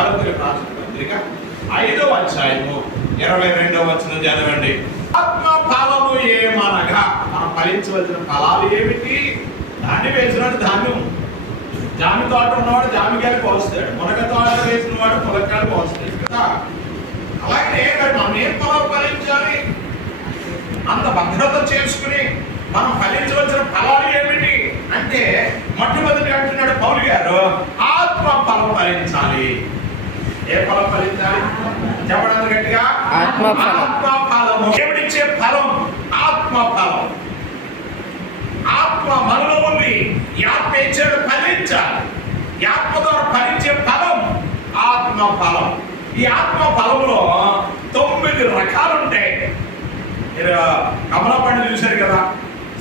గలతీయులకు రాసిన పత్రిక 5వ అధ్యాయము 22వ వచనం చదవండి. ఆత్మ ఫలము ఏమనగా, మనం ఫలించవలసిన ఫలాలు ఏమిటి? దాన్ని వేసినాడు ధాన్యం. జామి తోట ఉన్నవాడు జామికాయలు కోస్తాడు, మునగ తోట వేసిన వాడు మునక్కాయలు కోస్తాడు కదా. అలాగే మరి మనం ఏం ఫలాలు ఫలించాలి? అంత భద్రత చేసుకుని మనం ఫలించవలసిన ఫలాలు ఏమిటి అంటే, మొట్టమొదటి అంటున్నాడు పౌలు గారు, ఆత్మ ఫలం ఫలించాలి. ఏ ఫలం ఫలించాలి చెప్పడం గట్టిగా? ఆత్మ ఫలము. దేవుడిచ్చే ఫలం ఆత్మ ఫలం. ఆత్మ మనలో ఉంది, ఆత్మ ఇచ్చాడు ఫలించాలి. ఆత్మ ద్వారా ఫలించే ఫలం ఆత్మ ఫలం. ఈ ఆత్మ ఫలంలో 9 రకాలు ఉంటాయి. మీరు కమలా పండు చూశారు కదా,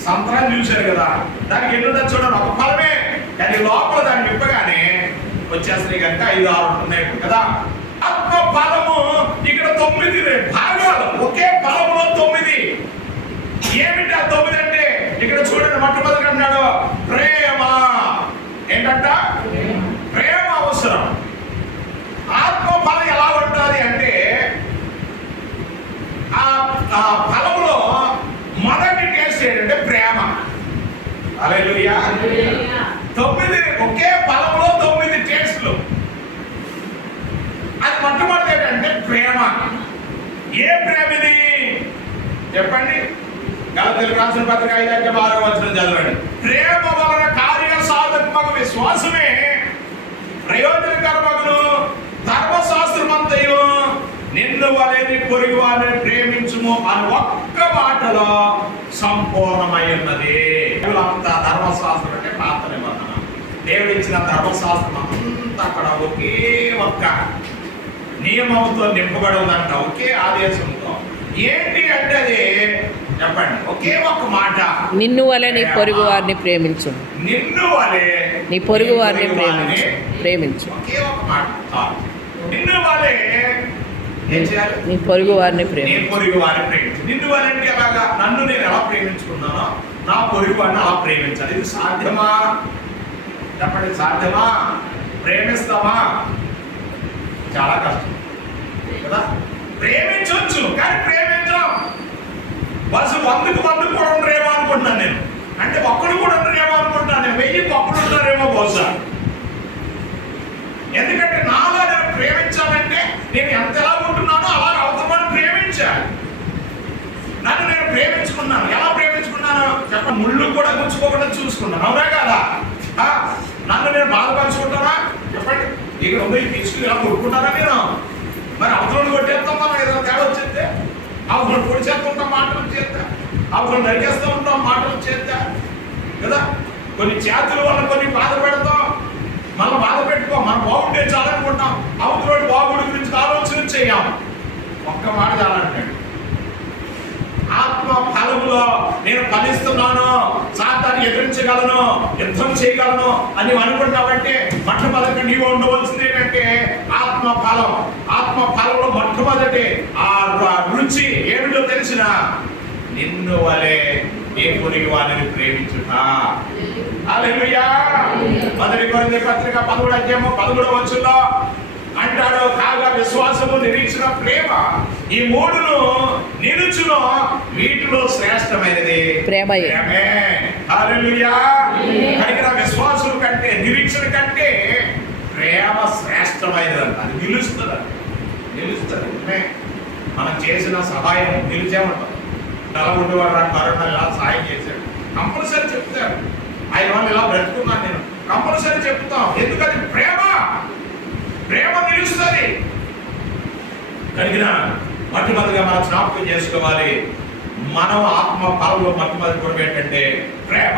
సంతరాన్ని చూశారు కదా, దానికి ఎన్ని చూడండి, ఒక ఫలమే, కానీ లోపల దాన్ని విప్పగానే వచ్చేస్తాయి కనుక 5-6 ఉన్నాయి కదా. ఆత్మ ఫలము ఇక్కడ 9 భాగాలు, ఒకే ఫలములో 9. ఏమిటి ఆ 9 అంటే, ఇక్కడ చూడండి, మొట్టమొదటి అన్నాడు ప్రేమ. ఏంటంట? ప్రేమ అవసరం. ఆత్మ ఫలం ఎలా ఉంటుంది అంటే, ఆ ఫలంలో మొదటి టేస్ట్ ఏంటంటే ప్రేమ. హల్లెలూయా. 9 ఒకే ఫలంలో 9 టేస్ట్లు. అది మొట్టమొదటి ఏంటంటే ప్రేమ. ఏ ప్రేమ ఇది చెప్పండి? గలతీయులకు రాసిన పత్రిక 5:6 వచనం చదవండి. ప్రేమ వలన కార్య సాధకమగు విశ్వాసమే ప్రయోజనకరమగును. ధర్మశాస్త్రమంతయు నిన్ను వలె నీ పొరుగు వారిని ప్రేమించుము అని ఒక్క మాటలో సంపూర్ణమై ఉన్నది. అంతా ధర్మశాస్త్రం అంటే పాత నిబంధన. దేవుడు ఇచ్చిన ధర్మశాస్త్రం అంతా అక్కడ ఒకే ఒక్క నియమంతో నింపబడి ఉందంట, ఒకే ఆదేశంతో. ఏంటి అంటే అది చెప్పండి? ఒకే ఒక్క మాట, నిన్ను వలె నీ పొరుగు వారిని ప్రేమించు. నిన్ను వలె నీ పొరుగు వారిని ప్రేమించు. ఒకే ఒక మాట, నిన్ను వలె ఏం చేయాలి? నీ పొరుగు వారిని నీ పొరుగు వారిని ప్రేమించు. నిన్ను వలె అంటే ఎలాగా? నన్ను నేను ఎలా ప్రేమించుకున్నానో నా పొరుగు వారిని అలా ప్రేమించాలి. ఇది సాధ్యమా చెప్పండి? సాధ్యమా? ప్రేమిస్తామా? చాలా కష్టం కదా. ప్రేమించవచ్చు కానీ ప్రేమించం. బస్సు 100కు 100 కూడా ఉండరేమో అనుకుంటున్నాను నేను. అంటే ఒక్కడు కూడా ఉండరేమో అనుకుంటున్నాను నేను. 1000కి ఒక్కడు ఉంటారేమో బహుశా. ఎందుకంటే నాలో నేను ప్రేమించాలంటే నేను ఎంత ఎలా ఉంటున్నానో అలా అవతలని ప్రేమించాలి. నన్ను నేను ప్రేమించుకున్నాను. ఎలా ప్రేమించుకున్నాను చెప్పండి? ముళ్ళు కూడా గుచ్చుకోకుండా చూసుకున్నాను. అవునా కదా? నన్ను నేను బాధపరుచుకుంటానా చెప్పండి? ఇక్కడ ఉంది తీసుకుని ఇలా కొట్టుకుంటానా నేను? మరి అవతలను కొట్టేస్తాం మనం, ఏదైనా తేడా వచ్చేస్తే అవతలను పొడి చేస్తుంటాం మాటలు చేస్తా, అవతలను నరికేస్తూ ఉంటాం మాటలు చేస్తా కదా. కొన్ని చేతుల వల్ల కొన్ని బాధ పెడతాం, మనం బాధ పెట్టుకో, మనం బాగుంటే చాలనుకుంటాం. అవతల బాగుడి గురించి ఆలోచన చేయం. ఒక్క మాట చాలంటాడు. ఆత్మ ఫలములో నేను ఫలిస్తున్నాను, సాతాన్ని ఎదిరించగలను, యుద్ధం చేయగలను అని అనుకుంటావంటే మొట్టమొదటి నీవు ఉండవలసింది ఏంటంటే ఆత్మ ఫలం. ఆత్మ ఫలంలో మొట్టమొదటి ఆ రుచి ఏమిటో తెలిసిన, నిన్ను వలె నీ పొరుగు వారిని ప్రేమించుట. హల్లెలూయా. మొదటి కొరింథీ పత్రిక 11:13 వచనంలో అంటాడు, కాగా విశ్వాసము, నిరీక్షణ, ప్రేమ ఈ 3ను నిలుచును, వీటిలో శ్రేష్టమైనది ప్రేమే. హల్లెలూయా. కనుక విశ్వాసం కంటే నిరీక్షణ కంటే ప్రేమ శ్రేష్టమైనది. అది నిలుస్తుంది. మనం చేసిన సహాయం నిలిచామంటాం. నెల ఉండేవాడు కరోనా ఇలా సహాయం చేశాడు, కంపల్సరీ చెప్తారు. 5 రోజులు ఇలా బ్రతుకున్నాను నేను, కంపల్సరీ చెప్తాం. ఎందుకని? ప్రేమ నిలుస్తుంది. కనుక మొట్టమొదటిగా మనం జ్ఞాపకం చేసుకోవాలి, మనం ఆత్మ ఫలంలో మొట్టమొదటి కూడా ఏంటంటే ప్రేమ.